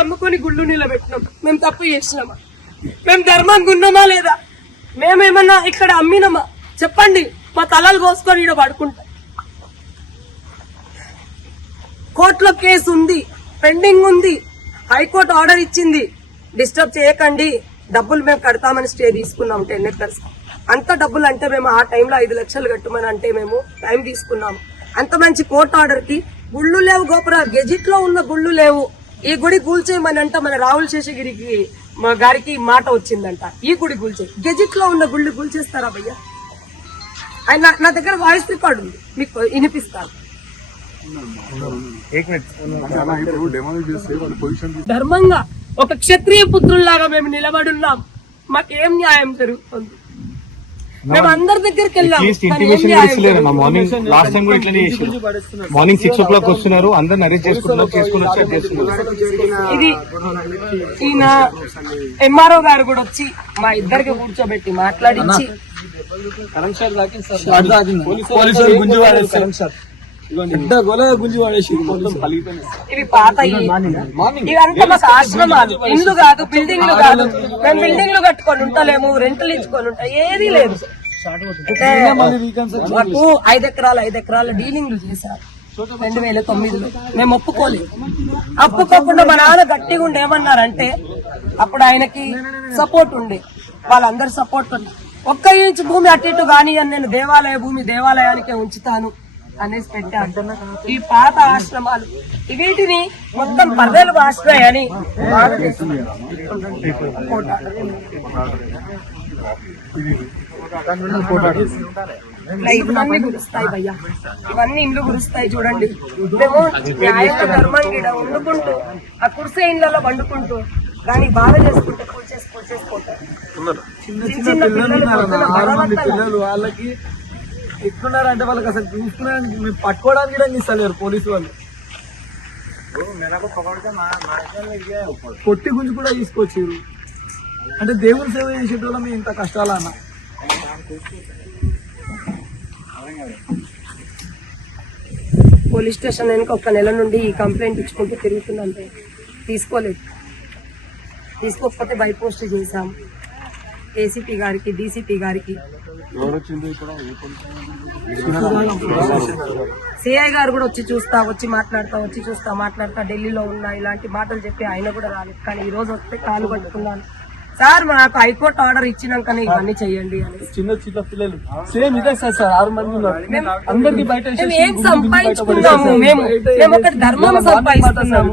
నమ్ముకొని గుళ్ళు నిలబెట్టినాం. మేము తప్పు చేసినామా? మేము ధర్మానికి ఉన్నామా లేదా? మేమేమన్నా ఇక్కడ అమ్మినామా? చెప్పండి. మా తలలు కోసుకొని ఈడ పడుకుంటాం. కోర్టులో కేసు ఉంది, పెండింగ్ ఉంది. హైకోర్టు ఆర్డర్ ఇచ్చింది, డిస్టర్బ్ చేయకండి, డబ్బులు మేము కడతామని స్టే తీసుకున్నాం 10 acres. అంత డబ్బులు అంటే మేము ఆ టైంలో 5 లక్షలు కట్టమని అంటే మేము టైం తీసుకున్నాము. అంత మంచి కోర్టు ఆర్డర్ కి గుళ్ళు లేవు, గోపురాలు గెజిట్ లో ఉన్న గుళ్ళు లేవు. ఈ గుడి కూల్చేయమని అంట మన రాహుల్ శేషగిరికి మా గారికి మాట వచ్చిందంట. ఈ గుడి కూల్చే, గెజిట్ లో ఉన్న గుళ్ళు కూల్చేస్తారా భయ్యా? ఆయన నా దగ్గర వాయిస్ రికార్డు ఉంది, మీకు వినిపిస్తాను. ధర్మంగా ఒక క్షత్రియ పుత్రుల్లాగా మేము నిలబడున్నాం. మాకేం న్యాయం జరుగుతుంది? మేము అందరి దగ్గరికి వెళ్ళాం. మార్నింగ్ 6 o'clock వస్తున్నారు, అందరిని అరెస్ట్ చేసుకుంటున్నారు. ఇది ఈయన ఎంఆర్ఓ గారు కూడా వచ్చి మా ఇద్దరికి కూర్చోబెట్టి మాట్లాడించి ఇవి పాత ఇవంతా మాకు ఆశ్రమాలు, ఇల్లు కాదు, బిల్డింగ్లు కాదు. మేము బిల్డింగ్లు కట్టుకొని ఉంటలేము, రెంట్లు ఇచ్చుకొని ఉంటా, ఏదీ లేదు. మాకు 5 ఎకరాల డీలింగ్లు చేశారు 2009లో. మేము ఒప్పుకోలేదు. ఒప్పుకోకుండా మా నాన్న గట్టిగా ఉండి ఏమన్నారంటే, అప్పుడు ఆయనకి సపోర్ట్ ఉండే, వాళ్ళందరి సపోర్ట్ ఉంది. 1 ఇంచు భూమి అటు ఇటు కానీ నేను దేవాలయ భూమి దేవాలయానికే ఉంచుతాను అనేసి పెట్టాను. ఈ పాత ఆశ్రమాలు వీటిని మొత్తం పర్దేలు వాసినాయని ఇవన్నీ గురుస్తాయి భయ్యా, ఇవన్నీ ఇండ్లు గురుస్తాయి. చూడండి, మేము న్యాయంగా ధర్మంగా వండుకుంటూ ఆ కుర్సీ ఇండ్లలో వండుకుంటూ కానీ బాధ చేసుకుంటే కూల్చేసిపోతారు. చిన్న పిల్లలు వాళ్ళకి ఎట్లున్నారంటే వాళ్ళకి అసలు చూసుకునే పట్టుకోవడానికి కూడా ఇస్తలేరు పోలీసు వాళ్ళు. కొట్టి గుంజు కూడా తీసుకొచ్చారు. అంటే దేవుని సేవ చేసేటోళ్ళ మీ ఇంత కష్టాలా అన్న? పోలీస్ స్టేషన్ వెనుక 1 నెల నుండి ఈ కంప్లైంట్ ఇచ్చుకుంటూ తిరుగుతున్నాం. తీసుకోలేదు. తీసుకోకపోతే బై పోస్ట్ చేశాం ఏసీపీ గారికి, డీసీపీ గారికి. సిఐ గారు కూడా వచ్చి మాట్లాడతా ఢిల్లీలో ఉన్నా ఇలాంటి మాటలు చెప్పి ఆయన కూడా రాలేదు. కానీ ఈ రోజు వస్తే కాలు పట్టుకున్నాను. సార్ మాకు హైకోర్టు ఆర్డర్ ఇచ్చినాకనే ఇవన్నీ చెయ్యండి అని. చిన్న పిల్లలు సేమ్ ఇదే సార్ 6 మంది ఉన్నారు. అందరికి బయట ఏం సంపాదించుకున్నాము? మేము ఒకటి ధర్మం సంపాదిస్తున్నాము.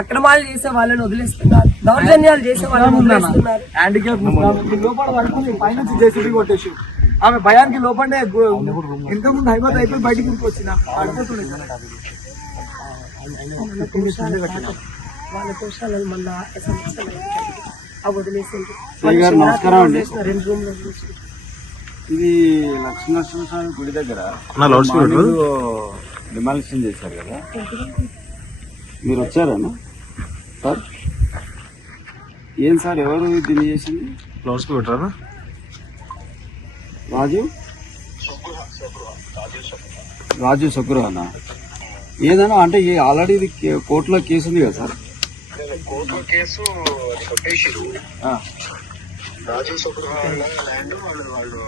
అక్రమాలు చేసే వాళ్ళని వదిలేస్తున్నారు, దౌర్జన్యాలు చేసే వాళ్ళని వదిలేస్తున్నారు. హ్యాండిక్యాప్ లోపల పడుకుని పైన జేసీబీ కొట్టేసి ఆమె భయానికి లోపలే ఇంతకుముందు హైమత్ అయిపోయి బయటికి వచ్చింది. వాళ్ళ కోశాలను మళ్ళా సమస్యలు వదిలేసింది. 2 రూమ్లు వదిలేసి. ఇది లక్ష్మీనరసింహస్వామి గుడి దగ్గర డిమాలిషన్ చేశారు కదా, మీరు వచ్చారన్నా సార్? ఏం సార్, ఎవరు దీన్ని చేసింది? రాజు సగ్గురానా ఏదైనా అంటే ఆల్రెడీ ఇది కోర్టులో కేసు ఉంది కదా సార్? కోర్టులో కేసు కొట్టేసారు. రాజు ల్యాండ్ వాళ్ళు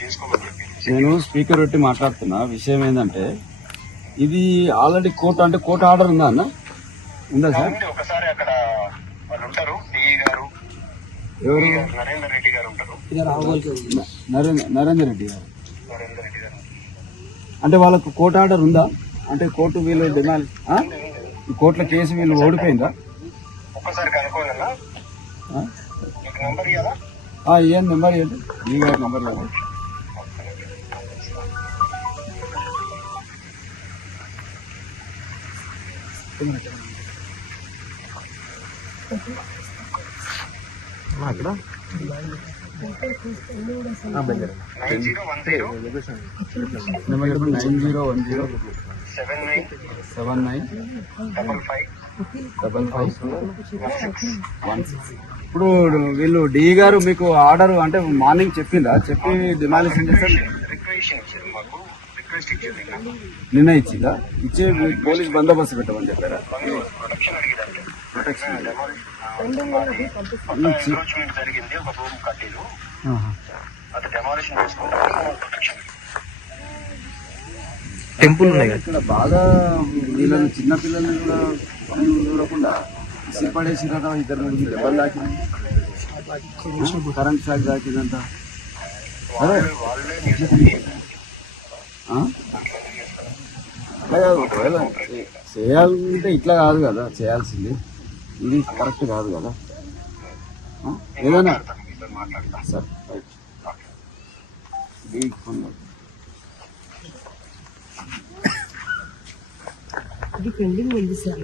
చేసుకోమని చెప్పి నేను స్పీకర్ పెట్టి మాట్లాడుతున్నా. విషయం ఏంటంటే ఇది ఆల్రెడీ కోర్టు అంటే కోర్టు ఆర్డర్ ఉందా అన్న? ఉందా సార్? ఒకసారి అక్కడ వాళ్ళు ఉంటారు, డిఈ గారు, ఎవరు? నరేందర్ రెడ్డి గారు ఉంటారు. నరేందర్ రెడ్డి గారు అంటే వాళ్ళకు కోర్టు ఆర్డర్ ఉందా? అంటే కోర్టు వీళ్ళు డిమాండ్ కోర్టుల కేసు వీళ్ళు ఓడిపోయిందా? ఒక్కసారి కనుక్కోవాలన్నా నెంబర్ కదా? ఏం నెంబర్ ఏంటి? ఈ గారి నెంబర్ కదా? అక్కడ 9010 79 ఇప్పుడు వీళ్ళు డి గారు మీకు ఆర్డర్ అంటే మార్నింగ్ చెప్పిందా? చెప్పి డిమాలిషన్ చేస్తారు. రిక్వెషన్ ఇచ్చారు మాకు. నిన్న ఇచ్చిందా? ఇచ్చే పోలీస్ బందోబస్తు పెట్టమని చెప్పారా? ప్రొటెక్షన్ అడిగిందంటే ప్రొటెక్షన్ ఎన్క్రోచ్మెంట్ జరిగింది, ఒక రూమ్ కట్టిలు అది డెమాలిషన్ చేసుకుంటారు. ప్రొటెక్షన్ టెంపుల్ ఉన్నాయి ఇక్కడ బాగా వీళ్ళని చిన్న పిల్లల్ని కూడా చూడకుండా సిపడేసి కదా, ఇద్దరు నుంచి దెబ్బలు తాకింది, కరెంట్ షాక్ తాకిందంట. అదే ఒకవేళ చేయాలంటే ఇట్లా కాదు కదా చేయాల్సింది, ఇది కరెక్ట్ కాదు కదా. ఏదైనా సార్ ఇది పెండింగ్ ఉంది సార్.